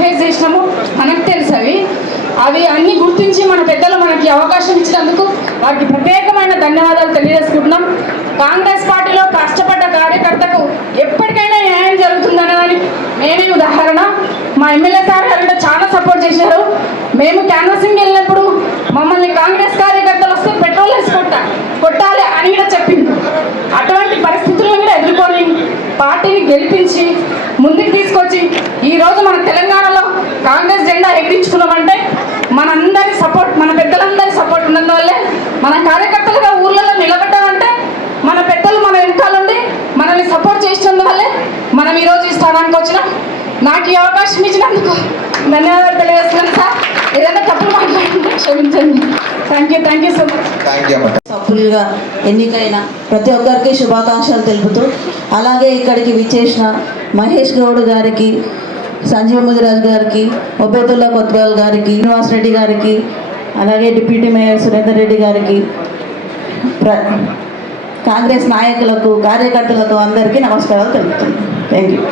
Face చేసినామో మనకు తెలుసు. అవి అన్నీ గుర్తించి మన పెద్దలు మనకి అవకాశం ఇచ్చినందుకు వారికి ప్రత్యేకమైన ధన్యవాదాలు తెలియజేసుకుంటున్నాం. కాంగ్రెస్ పార్టీలో కష్టపడ్డ కార్యకర్తకు ఎప్పటికైనా న్యాయం జరుగుతుందనేదాన్ని నేనే ఉదాహరణ. మా ఎమ్మెల్యే సార్ గారు చాలా సపోర్ట్ చేశారు. మేము క్యాన్వాసింగ్ వెళ్ళినప్పుడు మమ్మల్ని కాంగ్రెస్ కార్యకర్తలు వస్తే పెట్రోల్ వేసి కొట్టాలి అని కూడా చెప్పింది. అటువంటి పరిస్థితులను కూడా ఎదుర్కొని పార్టీని గెలిపించి ముందుకు తీసుకొచ్చి ఈరోజు మన తెలంగాణలో కాంగ్రెస్ జెండా ఎగిరించుకున్నామంటే మనందరి సపోర్ట్, మన పెద్దలందరి సపోర్ట్ ఉన్నందువల్లే. మన కార్యకర్తలుగా ఊళ్ళలో నిలబడ్డామంటే మన పెద్దలు మన వెనకాలండి మనల్ని సపోర్ట్ చేసినందువల్లే మనం ఈరోజు ఈ స్థానానికి వచ్చినాం. నాకు ఈ అవకాశం ఇచ్చినందుకు ధన్యవాదాలు తెలియజేస్తున్నాను సార్. ఏదైనా తప్పులు మాట్లాడుతుంటే క్షమించండి. Thank you so much. సభ్యులుగా ఎన్నికైన ప్రతి ఒక్కరికి శుభాకాంక్షలు తెలుపుతూ, అలాగే ఇక్కడికి విచ్చేసిన మహేష్ గౌడ్ గారికి, సంజీవ్ ముదిరాజ్ గారికి, ఒబేదుల్లా కొత్వాల్ గారికి, శ్రీనివాస్ రెడ్డి గారికి, అలాగే డిప్యూటీ మేయర్ సురేందర్ రెడ్డి గారికి, కాంగ్రెస్ నాయకులకు, కార్యకర్తలకు అందరికీ నమస్కారాలు తెలుపుతున్నాను. Thank you.